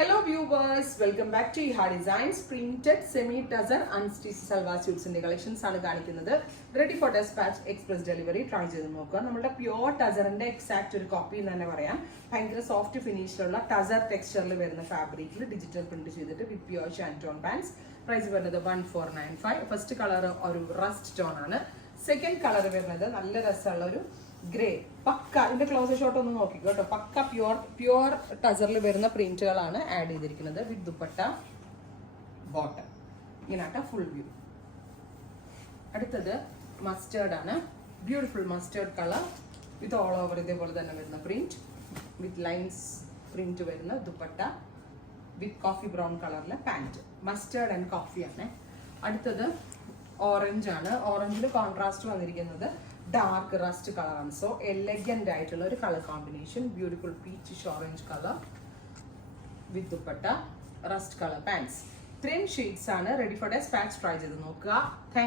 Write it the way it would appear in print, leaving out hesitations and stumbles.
Hello viewers, welcome back to Iha Designs. Printed semi-tussar unstitched salwar suits in the collections ആണ് കാണിക്കുന്നത്. Ready for dispatch, express delivery. Try ചെയ്ത് നോക്കുക. നമ്മുടെ pure ടസറിന്റെ exact ഒരു copy എന്ന് തന്നെ പറയാം. ഭയങ്കര സോഫ്റ്റ് ഫിനിഷിലുള്ള ടസർ ടെക്സ്ചറിൽ വരുന്ന ഫാബ്രിക്കിൽ ഡിജിറ്റൽ പ്രിന്റ് ചെയ്തിട്ട് വിത്ത് പ്യുവർ ഷാൻറ്റോൺ പാൻസ്. പ്രൈസ് വരുന്നത് 1495. ഫസ്റ്റ് കളർ ഒരു റസ്റ്റ് ടോൺ ആണ്. സെക്കൻഡ് കളർ വരുന്നത് നല്ല രസമുള്ള ഒരു ഗ്രേ. പക്ക ഇതിന്റെ ക്ലോസ് ഷോട്ട് ഒന്ന് നോക്കിക്കോ കേട്ടോ. പക്ക പ്യുവർ ടസറിൽ വരുന്ന പ്രിന്റുകളാണ് ആഡ് ചെയ്തിരിക്കുന്നത് വിത്ത് ദുപ്പട്ട ബോട്ടം. ഇങ്ങനെയാട്ട ഫുൾ വ്യൂ. അടുത്തത് മസ്റ്റേർഡ് ആണ്. Beautiful mustard colour with all over ഇതേപോലെ തന്നെ വരുന്ന പ്രിന്റ് വിത്ത് ലൈൻസ് പ്രിന്റ് വരുന്ന ദുപ്പട്ട വിത്ത് കോഫി ബ്രൗൺ കളറിലെ പാൻറ്. മസ്റ്റേർഡ് ആൻഡ് കോഫി ആണ്. അടുത്തത് ഓറഞ്ച് ആണ്. ഓറഞ്ചിൽ കോൺട്രാസ്റ്റ് വന്നിരിക്കുന്നത് ഡാർക്ക് റസ്റ്റ് കളറാണ്. സോ എലഗന്റ് ആയിട്ടുള്ള ഒരു colour combination. Beautiful peachish orange colour with dupatta rust colour pants. 3 shades ആണ്. Ready for dispatch. ട്രൈ ചെയ്ത് നോക്കുക. താങ്ക്